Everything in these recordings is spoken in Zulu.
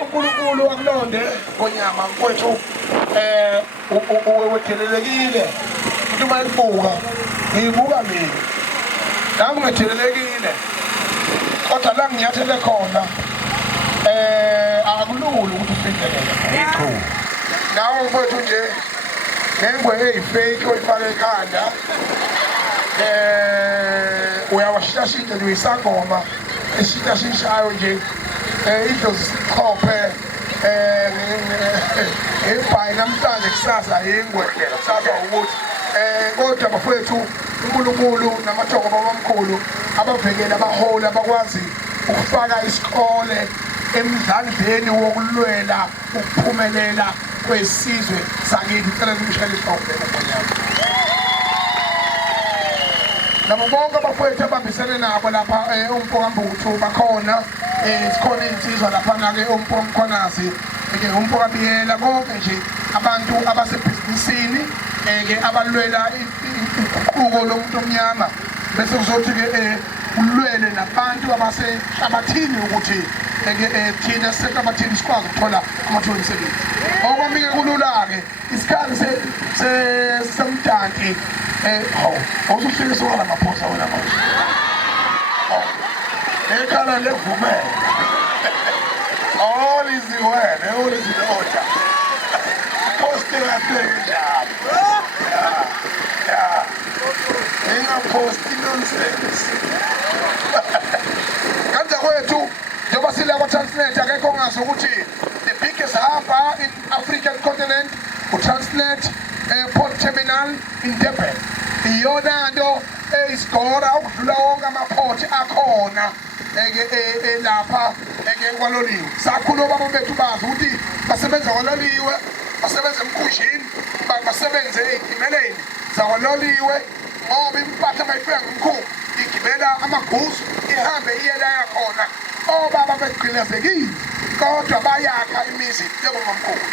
uNkulunkulu akulonde ngonyama mfowethu wethelelekile umuntu mayibuka ngibuka mina nami ngithelelekile kodwa la ngiyathele khona akulula ukuthi ufikelele yikho nawe mfowethu nje ngengwe eyifake oyifaka ekhanda uyawashashita nje isangoma esishashishayo nje idlozi sikhophe ebhayi namhlanje kusasa yingwe kusasa ukuthi kodwa bafowethu uNkulunkulu namathongo babamkhulu abavekeli abaholi abakwazi ukufaka isikole emdlandleni wokulwela ukuphumelela kwesizwe sakithi cela kumshayela isihloko ngonyama nabo bonke abafowethu abambisene nabo lapha uMpokambutho bakhona sikhona insizwa lapha ke uMpomkhonazi ke uMpokabiyela konke nje abantu abasebhizinisini ke abalwela iquko lomuntu omnyama bese kuzothi ke ulwele nabantu abasehlabathini ukuthi thina sehlabathini sikwazi ukuthola amathuba omsebenzi okwamike kulula ke isikhathi semdanti awusufike soka lamaphosa wena manje ekhala levumele oliziwene oliziloda poste latenjabo ingaposti nonsense kanza kwethu njengoba sile kwa-Transnet akekho ongazi ukuthi the biggest harbor in African continent u-Transnet Port Terminal in Durban iyona nto eyisigora ukudlula wonke amaport akhona lapha kwaloliwe sakhuluma babo bethu bazi ukuthi basebenza kwaloliwe basebenza emkhushini basebenze ey'timeleni zakwaloliwe ngoba impahla mayifika ngomkhulu igibela amaguzu ihambe iyela yakhona obaba begqilazekile kodwa bayakha imizi njengomkhulu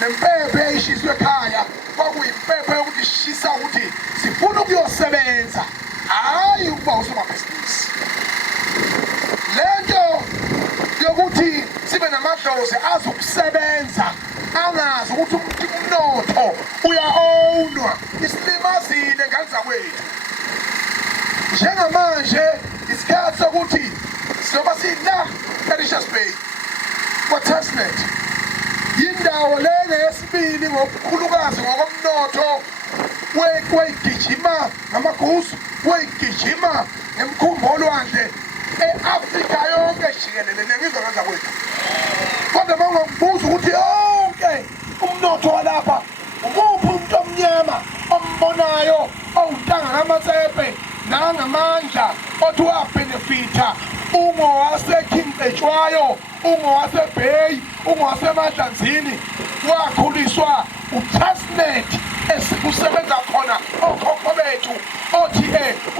nempepho eyishiswe ekhaya kwakuyimpepho yokuthi ishisa ukuthi sifuna ukuyosebenza hayi ukuba usomabhizinisi lento yokuthi sibe namadlozi azokusebenza angazi ukuthi umnotho uya-ownwa isilimazile nganza kwethu njengamanje isikhathi sokuthi siyoba sila eRichards Bay kwa-Transnet yindawo lena yesibili ngokukhulukazi ngokomnotho weyigijima ngamaguzu weyigijima ngemkhumbi olwandle e-Afrika yonke jikelele nengizwa nganza kwethu kodwa bangakubuza ukuthi yonke umnotho walapha umuphi umuntu omnyama ombonayo owuntanga ngamasepe nangamandla othi wabenefitha ungowaseKingdeshwayo ungowaseBay ungowaseMadlanzini wakhuliswa uTransnet esikusebenza khona okhokho bethu othi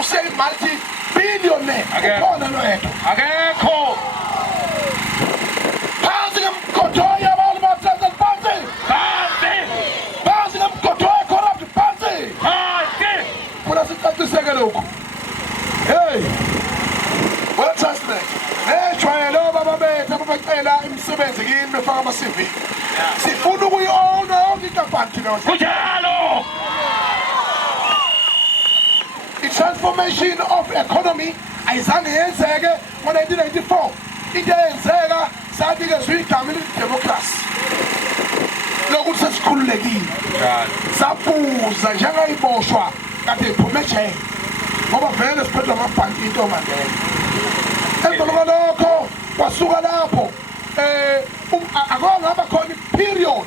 useyi-multi-billionaire ukhona lwethu akekho phansi ngemgodoyo abantu baTransnet phansi phansi ngemgodoyo corrupt phansi funa sicaciseke lokhu hey weTransnet nejwayele obaba bethu ababecela imisebenzi kini befaka ama-CV sifuna ukuyi-owna yonke inkampani thina kunjalo i-transformation of economy ayizange yenzeke ngo-1994 into eyenzeka sanikezwe igama elithi democracy lokuthi sesikhululekile sabuza njengayiboshwa kade iphume ejele ngoba vele siphethwe amabhanki into mandela emva kwalokho kwasuka lapho akungaba khona i-period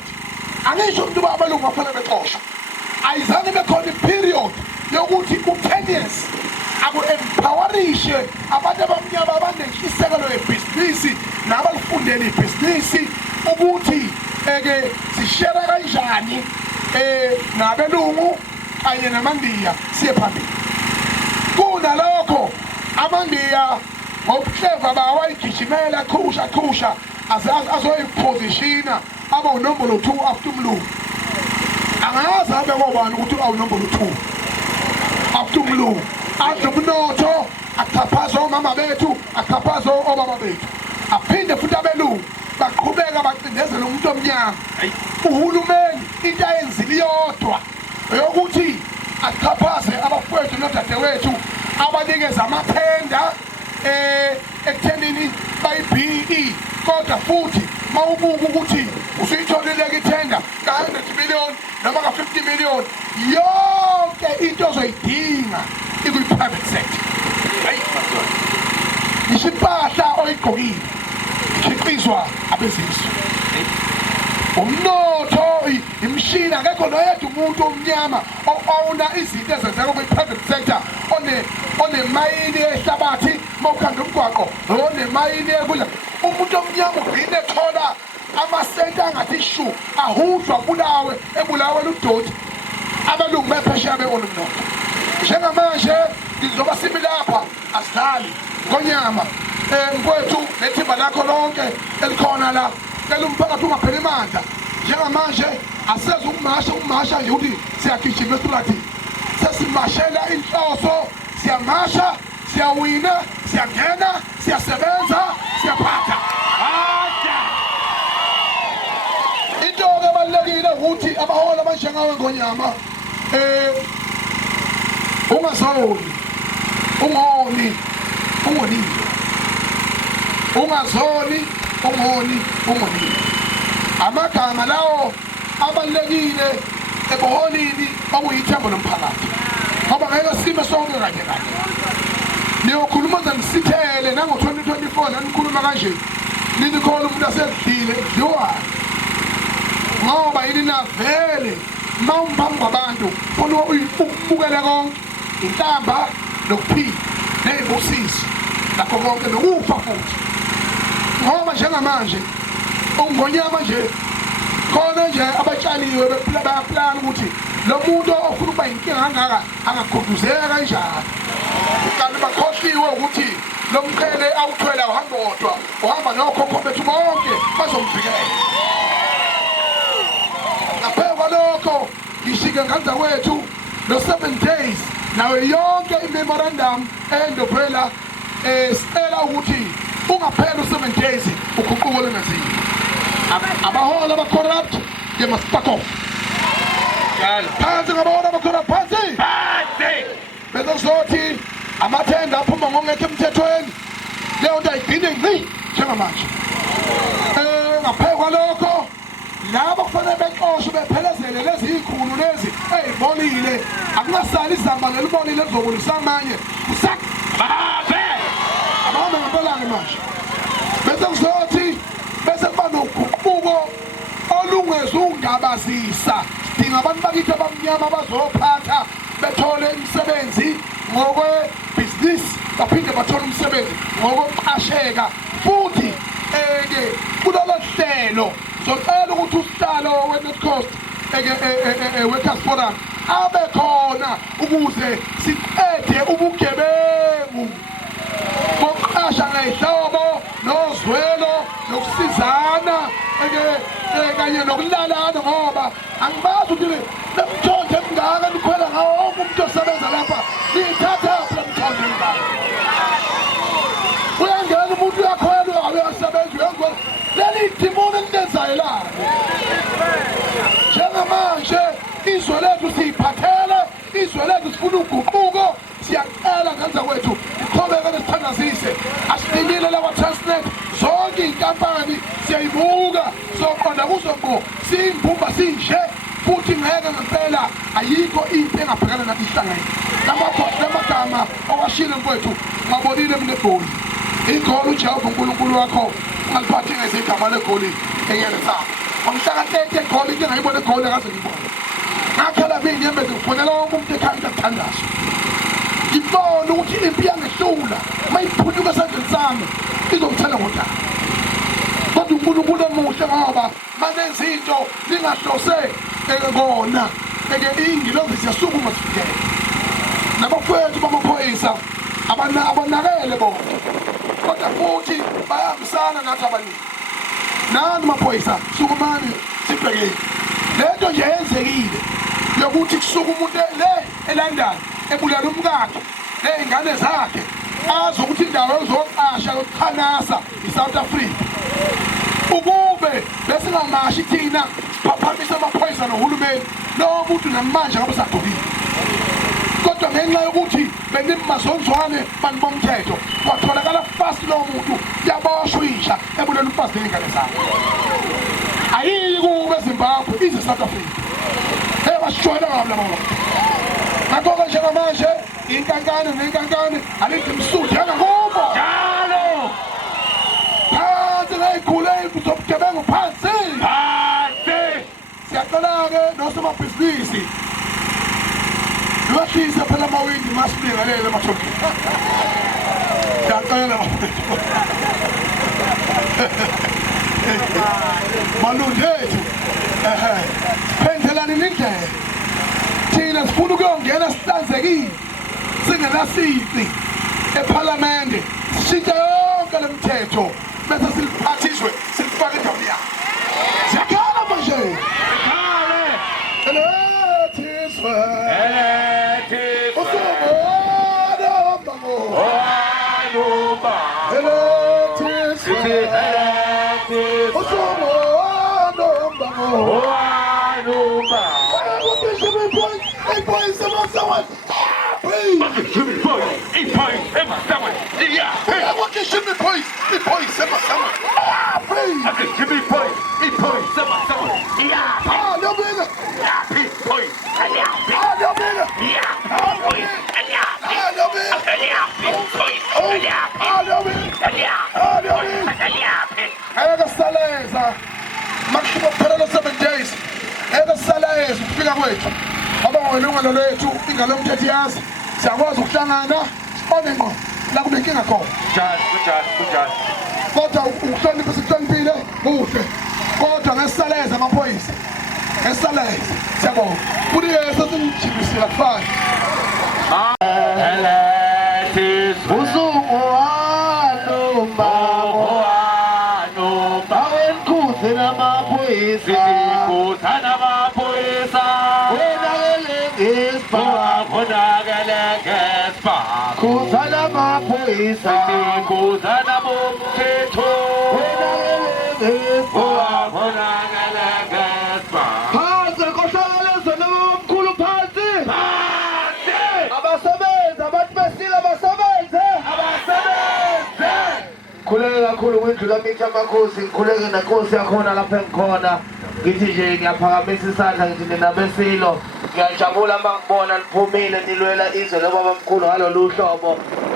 angisho umuntu abalungu bafanele bexoshwa ayizange bekhona i-period yokuthi u-10 years aku-empowerishe abantu abamnyama abanentshisekelo yebhizinisi nabalifundela ibhizinisi ukuthi ke sishera kanjani nabelungu kanye namandiya siye phambili. Kunalokho amandiya ngobuhleva bawayigijimela khusha azoyipositiona aba unombolo 2 after umlungu. Angazi abe ngobani ukuthi awunombolo 2 after umlungu. Adla umnotho, achaphaza omama bethu, achaphaza obaba bethu. Aphinde futhi abelungu baqhubeka bacindezela umuntu omnyama. Uhulumeni into ayenzile iyodwa yokuthi achaphaze abafowethu nodadewethu abanikeza amaphenda ekuthenini bayi-BE. Kodwa futhi mawubuka ukuthi usuyitholile ithenda ka-100 million noma ka-50 million, yonke into ozoyidinga ikwi-private sector. Ngisho impahla oyigqokile ikhiqizwa abezizwe. Umnotho, imishini, akekho noyedwa umuntu omnyama o-owna izinto ezenzeka kwi-private sector onemayini yehlabathi mawukhanda umgwaqo onemayini yekudla. Umuntu omnyama ugcine ethola amasenti angathi shu ahudlwa ebulawe ludoti. Abelungu bephesheya be-ona umnotho. Njengamanje ngizoba sibi lapha asidlali ngonyama mkwethu nethimba lakho lonke elikhona la cela umphakathi ungapheli amandla. Njengamanje aseze ukumasha nje ukuthi siyagijima esitratini, sesimashela inhloso, siyamasha, siyawina, siyangena, siyasebenza, siyaphatha. Into ebalulekile ukuthi abaholi abanjengawe ngonyama ungazoni, ungonile. Amagama lawo abalulekile ebuholini obuyithambo lomphakathi. Ngoba ngeke sime sonke kanye. Niyokhuluma ngisithele nango-2024 nanikhuluma kanje. Ninikhola umuntu asedlile kudliwayo. Ngoba yini navele mawumphambi kwabantu funa ukubukela konke, intamba nokuphila ney'busiso nakho konke nokufa futhi. Ngoba njengamanje ungonyama nje khona nje abatshaliwe bayaplana ukuthi lo muntu ofuna ukuba yinkinga kangaka angaguduzeka kanjani. Kanti bakhohliwe ukuthi lo mqhele awuthwele uhamba wodwa, uhamba nokhokho bethu bonke bazomvikela. Ngaphezu kwalokho ngishike nganza wethu lo 7 days nawe yonke imemorandum endovela sicela ukuthi ungaphela u7 days uguquko lwengeziwe. Abaholi aba-corrupt, they must back off. Phansi ngabaholi aba-corrupt, phansi. Bese kuzothi amathenda aphuma ngokungekho emthethweni, leyo nto ayigcine ngqi njengamanje. Ngaphezu kwalokho labo kufanele bexoshwe bephelezele lezi iy'khulu lezi ey'bolile, akungasali izamba lelibolile elizobulisa amanye usak abahambe ngempelane manje. Bese kuzothi bese kuba noguquko olungezungabazisa. Sidinga abantu bakithi abamnyama abazophatha bethole imisebenzi ngokwebhizinisi, baphinde bathole umsebenzi ngokuqasheka. Futhi kulolo hlelo zocela ukuthi usihlalo we-North Coast Workers Forum abe khona ukuze siqede ubugebengu bokuqasha ngehlobo nozwelo nokusizana kanye nokulalana. Ngoba angibazi ukuthi lemthonto emingaka nikhwela ngawo wonke umuntu osebenza lapha niyithatha lemthonto emingaka. Uyangena umuntu uyakhwela uyasebenza uyenza leli dimoni elenzayo la. Njengamanje izwe lethu siyiphathele, izwe lethu sifuna uguquko. Siyacela ngenza kwethu iqhubeke nesithandazise, asifinyile lawa Transnet, zonke iy'nkampani siyayibuka, soqonda kuzo ngqo, siyimbumba sinje. Futhi ngeke ngempela ayikho into engabhekana nathi ihlangene. Lamagama owashile mfowethu ngabonile mina eGoli. Igoli uJehova uNkulunkulu wakho ungaliphathi ngezigama legoli eyenza. Ngomhlaka 30 eGoli into engayibona eGoli akaze ngibone. Ngakhala inyembezi ngifonela wonke umuntu ekhaya ngiyathandaza. Ngibona ukuthi impi yangehlula mayiphunyuka esandleni sami izongithela ngodaba. Kodwa uNkulunkulu emuhle ngoba manenza into lingahlose kona beke ingilozi siyasukuma sifikele nabafowethu bamaphoyisa abanakele bona kodwa futhi bayahambisana nathi abaningi nani maphoyisa sukumani sibhekile lento nje yenzekile yokuthi kusuka umuntu le eLondon ebulala umkakhe nezingane zakhe azi ukuthi indawo ezoqasha yokukhanasa iSouth Africa ukube bese ngamashi thina siphaphamisa amaphoyisa nohulumeni lo muntu namanje ngabe sagqokile kodwa ngenxa yokuthi benimazonzwane bantu bomthetho watholakala fast lo muntu yaboshwisha ebulala umfazi nezingane zakhe ayiyi kube eZimbabwe ize South Africa basishona ngabo labo ngakho njengamanje inkankane nenkankane alithi msuthu yangakubo njalo phansi leyikhule zobugebengu phansi siyacela-ke nosomabhizinisi lwahlise phela amawindi masibingelele emathokeni siyacela malundethu siphenzelani nindlela thina sifuna ukuyongena sihlanzekile singenasici ephalamende sishintshe yonke le mithetho bese siliphathiswe silifake endaweni yakho siyakhala manje elethiswe Saleza maximum phela 7 days Saleza ukufika kwethu ngoba ngolungelo lwethu ingalo mthetho yazi siyakwazi ukuhlangana sibone ngqo la kunenkinga khona kunjani kodwa ukuhlonipha sikuhloniphile kuhle kodwa ngesaleza amaphoyisa ngesaleza siyabonga kuthi yesa simjibisela kufana Khuleka kakhulu kwindlu mithi amakhosi ngikhuleke nenkosi yakhona lapha engikhona ngithi nje ngiyaphakamisa isandla ngithi nina besilo ngiyajabula uma ngibona niphumile nilwela izwe lobabamkhulu ngalolu hlobo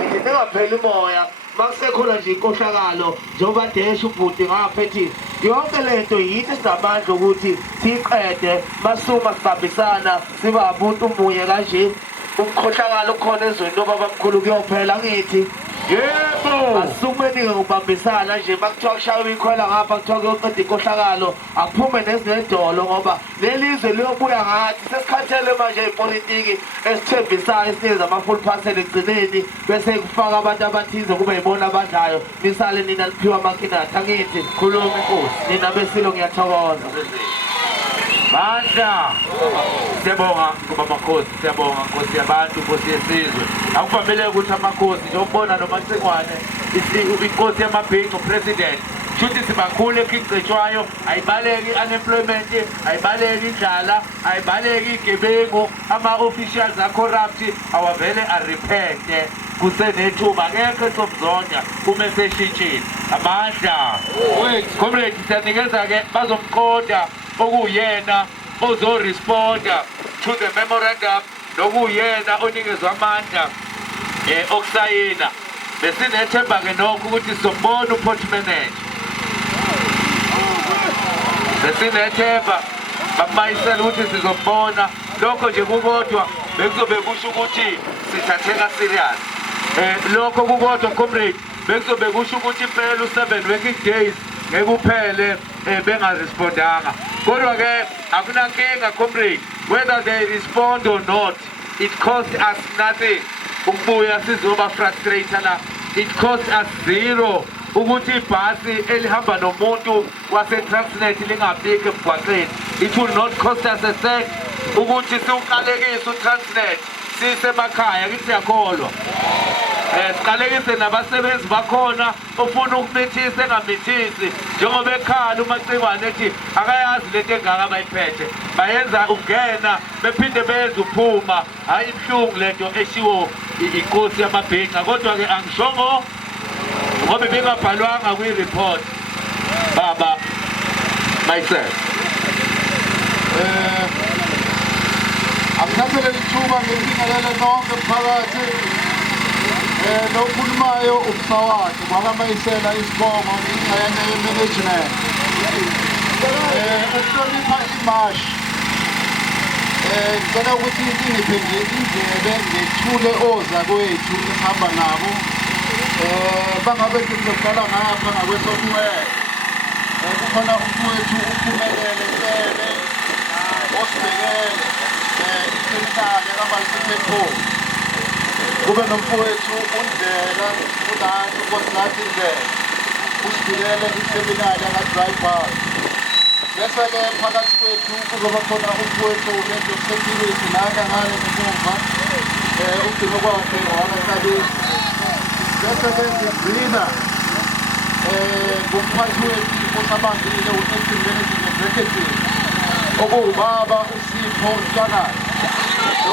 ngithi ningapheli moya makusekhona nje inkohlakalo njengoba desha ubhuti ngaphethi yonke lento yithi sinamandla ukuthi siqede masuma sibambisana siba abantu munye kanje ukukhohlakala ukhona ezweni lobabamkhulu kuyophela ngithi yebo asumeni ngubambisana nje makuthiwa kushaya ikhwela ngapha kuthiwa kuyoqeda inkohlakalo akuphume nezinedolo ngoba lelizwe liyobuya ngathi sesikhathele manje ipolitiki esithembisayo esinikeza ama-full parcel ekugcineni bese kufaka abantu abathize kube yibona abadlayo nisale nina liphiwa amakhinati angithi khuluma inkosi nina besilo ngiyathokoza Bandla siyabonga kuba amakhosi siyabonga nkosi yabantu nkosi yesizwe akuvamile ukuthi amakhosi njengobona noMancengwane inkosi yamabhinqa president shuthi sibakhulu ekigcetshwayo ayibaleki unemployment ayibaleki indlala ayibaleki igebengu ama-officials a-corrupt awavele arepente kusenethuba ngekho somzonya uma eseshintshile amandla comrade siyanikeza-ke bazomqoda okuyena ozoresponda to the memorandum nokuyena onikezwe amandla okusayina besinethemba-ke nokho ukuthi sizombona uport manager besinethemba bakumayisela ukuthi sizombona lokho nje kukodwa bekuzobe kusho ukuthi sithatheka serious lokho kukodwa comrade bekuzobe kusho ukuthi impela u7 working days ngekuphele bengarespondanga. Kodwa ke akunankinga comrade, whether they respond or not, it costs us nothing. Ukubuya sizoba frustrated la. It costs us zero. Ukuthi ibhasi elihamba nomuntu wase-Transnet lingafiki emgwaqeni. It will not cost us a cent. Ukuthi siwuqalekise u-Transnet sisemakhaya kithi siyakholwa. Siqalekise nabasebenzi bakhona ofuna ukumithisa engamithisi njengoba ekhala uMacingwane ethi akayazi lento engaka abayiphethe bayenza ukungena bephinde benze uphuma. Hayi ibuhlungu lento eshiwo inkosi yamabhinqa, kodwa-ke angishongo ngoba bengabhalwanga kwi-report baba myself. Akuthathele lithuba ngelingalele nonke mphakathi nokhulumayo ubusawakhe kwakaMayisela isibongo ingxenye ye-management ukuhlonipha imashi. Ngicela ukuthi ingiphe nje indlebe ngethule ozakwethu esihamba nabo bangabe sizoqala ngapha ngakwesoftware. Kukhona umfowethu uphumelele Ncebe osibekele iseminari kaMalisepo. Kube nomfowethu uNdlela uNathi uNkosinati Ndlela usibekele iseminari yaka-drivers. Bese-ke phakathi kwethu kuzoba khona umfowethu ulenzo security lana ngale ngemuva ugcino kwakhe wakaSabisi. Bese-ke ngigcina ngumphathi wethu osabambile u-acting managing executive okuwubaba uSipho Nhlangane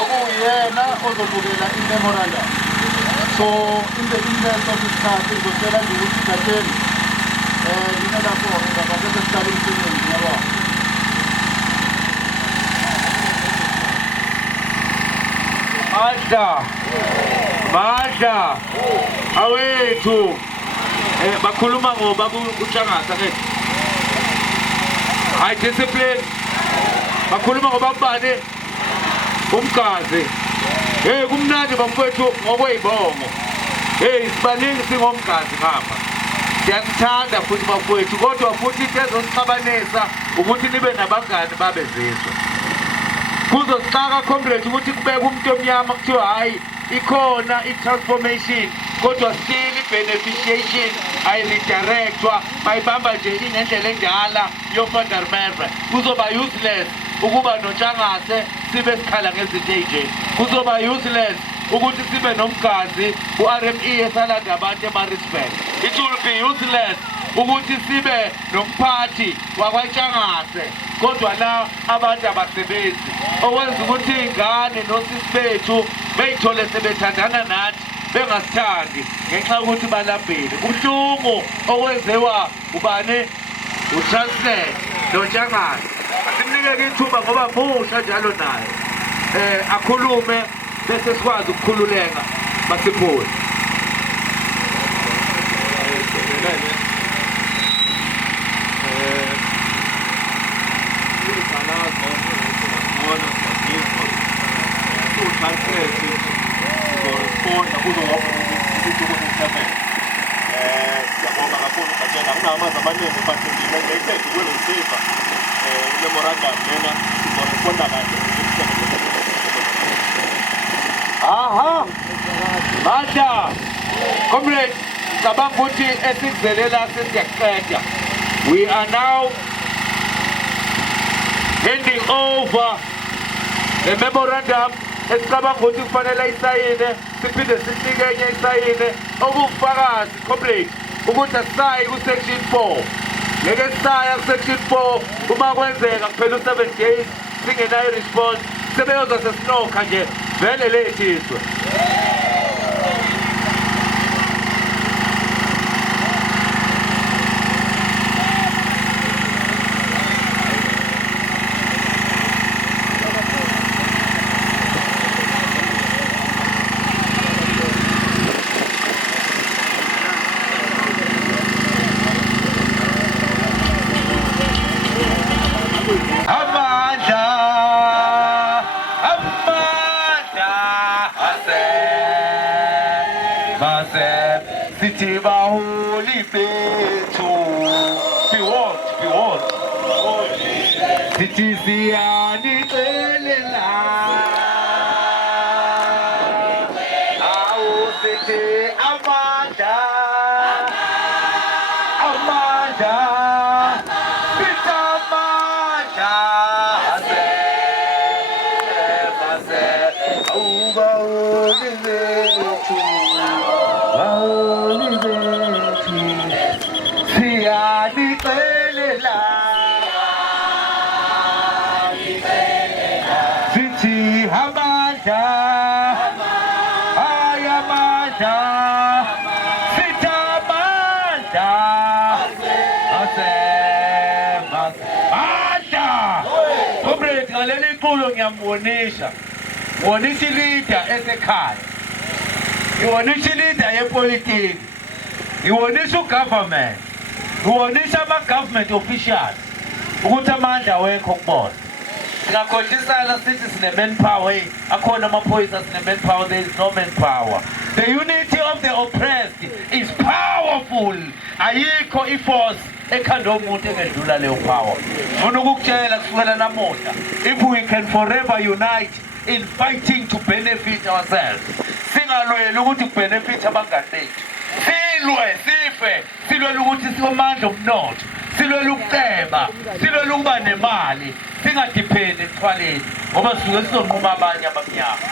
okuyena ozobukela i-memorandum. So in the interest of isikhathi ngizocela nje ukuthi Gatsheni yina lapho ngingakwazi siqale umsebenzi yabo. Madla awethu bakhuluma ngoba uTshangasa ke high discipline, bakhuluma ngoba ubani umgazi. Kumnandi bafowethu ngokweyibongo. Sibaningi singomgazi ngapha, siyakuthanda futhi bafowethu, kodwa futhi into ezosixabanisa ukuthi nibe nabangani babezizwe. Kuzosixaka comrade ukuthi kubeke umuntu omnyama kuthiwa hayi ikhona i-transformation, kodwa still i-beneficiation ayiridirectwa bayibamba nje ingendlela enjala yoFandermerwe. Kuzoba useless ukuba noTshangase sibe sikhala ngezinto ey'nje. Kuzoba useless ukuthi sibe nomgazi u-RME esalanda abantu eMaritzburg. It will be useless ukuthi sibe nomphathi wakwaTshangase kodwa la abantu abasebenzi, okwenza ukuthi iy'ngane nosisi bethu bey'thole sebethandana nathi bengasithandi ngenxa yokuthi balambile. Ubuhlungu okwenziwa ubani uTransnet noTshangase. Asimnikeke ithuba ngoba musha njalo naye akhulume bese sikwazi ukukhululeka basiphule. Aha, Madla, comrade, cabanga ukuthi esikuzelela sesiyaqeda. We are now handing over the memorandum esicabanga ukuthi kufanele isayine, siphinde sinike enye isayine okufakazi comrade ukuthi asisayi ku-section 4. Ngeke sisaya ku-section 4 uma kwenzeka kuphela u7 days singenayo response sebeyoza sesinokha nje vele lethiswe. Amanda, sithi siyanicelela awu sithi amandla amandla sithi amandla ase uba ulilethu siyanicelela sithi amandla ayamandla sithi amandla amandla comrade ngaleli culo ngiyambonisha ngibonisa ilida esekhaya ngibonisa ilida yepolitiki ngibonisa ugovernment ngibonisa ama-government officials ukuthi amandla awekho kubona singakhohlisana sithi sine-manpower akhona amaphoyisa sine-manpower. There is no manpower. The unity of the oppressed is powerful. Ayikho i-force ekhanda omuntu engedlula leyo power. Ngifuna ukukutshela kusukela namuhla, if we can forever unite in fighting to benefit ourselves, singalweli ukuthi kubenefit abangani bethu, silwe sife silwela ukuthi siwamandla omnotho, silwela ukuceba, silwela ukuba nemali, singadiphendi ekuthwaleni ngoba sisuke sizonquma abanye abamnyama.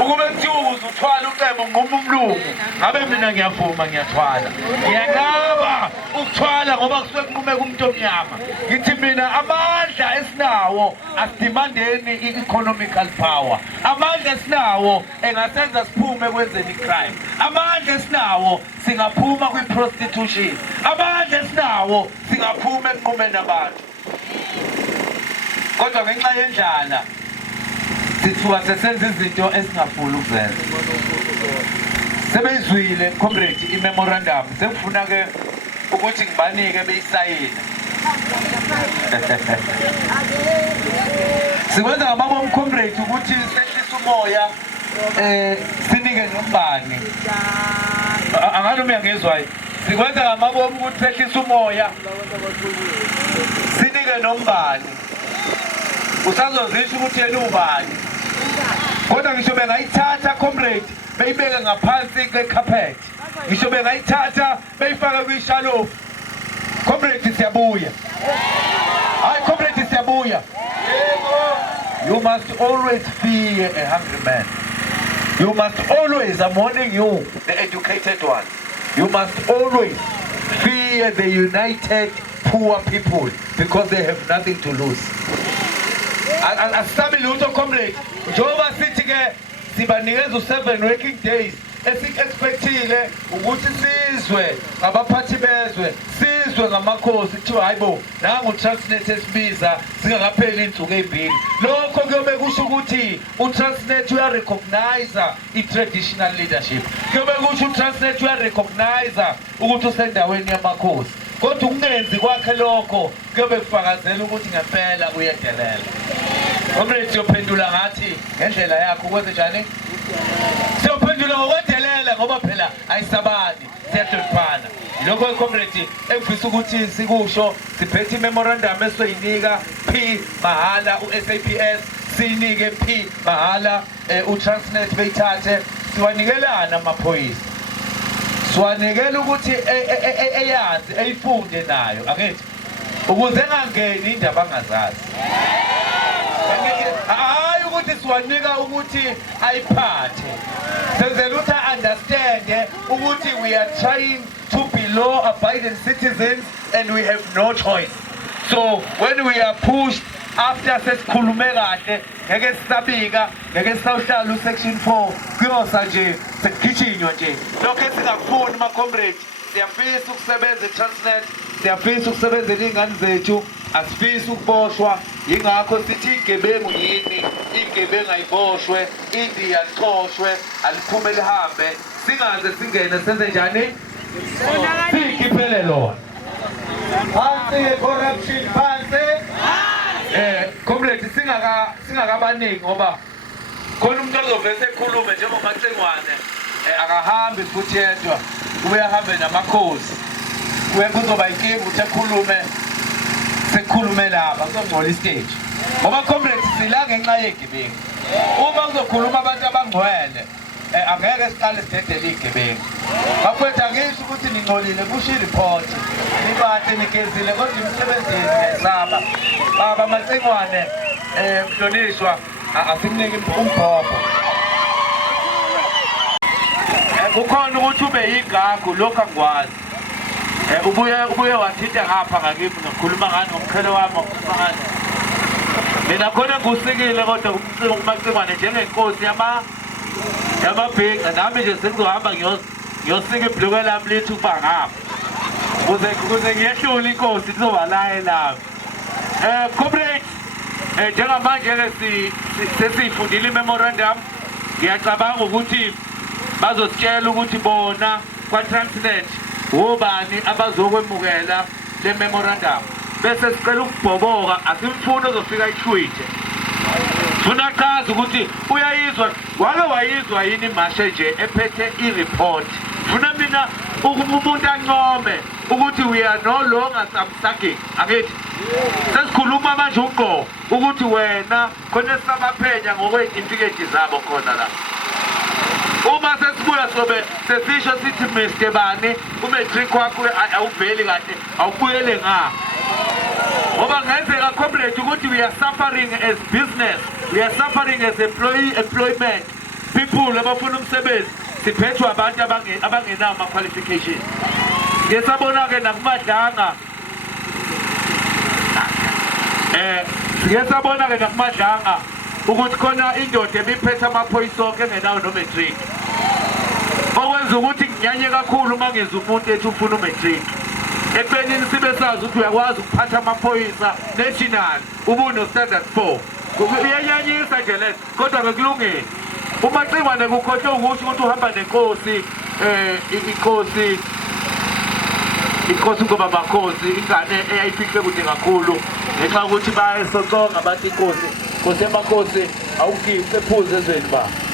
Ukube kuthiwa uzuthwala uceba unquma umlungu, ngabe mina ngiyavuma ngiyathwala. Ngiyaqaba ukuthwala ngoba kusuke kunqumeka umuntu omnyama. Ngithi mina amandla esinawo asidimandeni i-economical power. Amandla esinawo engasenza siphume kwenzeni i-crime. Amandla esinawo singaphuma kwi-prostitution. Amandla esinawo singaphuma ekunqumeni abantu. Kodwa ngenxa yendlala sithuka sesenza izinto esingafuni ukuzenza. Sebeyizwile comrade i-memorandum, sengifuna ke ukuthi ngibanike beyisayina. Sikwenza ngababo comrade ukuthi sehlisa umoya sinike nombani. Angalo ngiyangizwayo. Sikwenza ngababo ukuthi sehlisa umoya sinike nombani. Usazozisho ukuthi yena ubani. Kodwa ngisho bengayithatha comrade beyibeka ngaphansi kwecarpet. Ngisho bengayithatha beyifaka kwishalofu. Comrade siyabuya. Hayi comrade siyabuya. You must always fear a hungry man. You must always, I'm warning you, the educated one. You must always fear the united poor people because they have nothing to lose. Asabi lutho comrade njengoba sithi ke sibanikeza u7 working days esik-expectile ukuthi sizwe ngabaphathi bezwe, sizwe ngamakhosi kuthiwa hayibo nangu Transnet esibiza singakapheli insuku ezibili. Lokho kuyobe kusho ukuthi uTransnet uyarecognize i-traditional leadership, kuyobe kusho uTransnet uyarecognize ukuthi usendaweni yamakhosi. Kodwa ukungenzi kwakhe lokho kuyobe kufakazela ukuthi ngempela uyedelela. Comrade siyophendula ngathi ngendlela yakho kwenze njani? Siyophendula ngokwedelela ngoba phela ayisabani, siyadodphana. Lokho comrade engifisa ukuthi sikusho, siphethe i-memorandum esizoyinika P mahala u-SAPS, sinike P mahala uTransnet beyithathe, siwanikelana amaphoyisa. Siwanikela ukuthi eyazi eyifunde nayo angithi ukuze engangeni indaba angazazi. Hayi ukuthi siwanika ukuthi ayiphathe. Senzela ukuthi understand ukuthi we are trying to be law-abiding citizens and we have no choice. So when we are pushed after sesikhulume kahle ngeke sisabika, ngeke sisawuhlala usection 4 kuyosa nje sekugijinwa nje. Lokho esingakufuni ma comrades, siyafisa ukusebenza eTransnet, siyafisa ukusebenza izingane zethu, asifisi ukuboshwa. Yingakho sithi igebengu yini, igebengu ayiboshwe, India liqoshwe, aliphume lihambe, singaze singene senze njani? Sikhiphele lona. Phansi corruption phansi. Comrade singakabaningi ngoba khona umuntu ozovese ekhulume njengoba Cengwane akahambi futhi yedwa, uyahambe namakhosi. Kuzoba inkinga ukuthi ekhulume sekukhulume lapha kuzongcola istage ngoba comrades sila ngenxa yegebengu uma kuzokhuluma abantu abangcwele angeke siqale sidedele igebengu bafethu angisho ukuthi ningcolile kusho i-report nibahle nigezile kodwa imisebenzi yenu ngiyayisaba baba Macingwane Mhlonishwa asimnike umbhobho kukhona ukuthi ube yigagu lokho angikwazi ubuye wathinta ngapha ngakimi ngakhuluma ngani ngomkhelo wami ngokukhuluma ngani mina khona ngusikile kodwa uMacingwane njengenkosi yamabhinqa nami nje sengizohamba ngiyosika ibhulukwe lami lithi ukuba ngapha ukuze ngiyehlule inkosi lizoba laye lami comrades njengamanje-ke sesiyifundile i-memorandum ngiyacabanga ukuthi bazositshela ukuthi bona kwa-Transnet wobani abazokwemukela le memorandum bese sicela ukubhoboka asimfuni ozofika ayishwithe funa chaza ukuthi uyayizwa wake wayizwa yini imashe nje ephethe i-report funa mina umuntu ancome ukuthi we are no longer samsucking akithi sesikhuluma manje uqo ukuthi wena khona sabaphenya ngokwey'tifiketi zabo khona la uma sesibuya sobe sesisho sithi Mr. Bani umetric wakho awuveli kahle awubuyele nga ngoba ngenzeka comrade ukuthi we are suffering as business we are suffering as employment people abafuna umsebenzi siphethwe abantu abangenawo ama-qualification ngesabona-ke nakumadlanga ngesabona-ke nakumadlanga ukuthi khona indoda ebiphethe amaphoyisa onke engenawo no-matric okwenza ukuthi nginyanye kakhulu uma ngeza umuntu ethi ufuna u-matric ekubeni sibe sazi ukuthi uyakwazi ukuphatha amaphoyisa national ubuno-standard 4 iyanyanyisa nje lezo kodwa-ke kulungile uMacingwane kukhohlwe ukusho ukuthi uhamba nenkosi inkosi ngoba makhosi ingane eyayifihle kude kakhulu ngenxa yokuthi bayesoconga bathi inkosi yamakhosi awukhiphe ephuze ezweni ba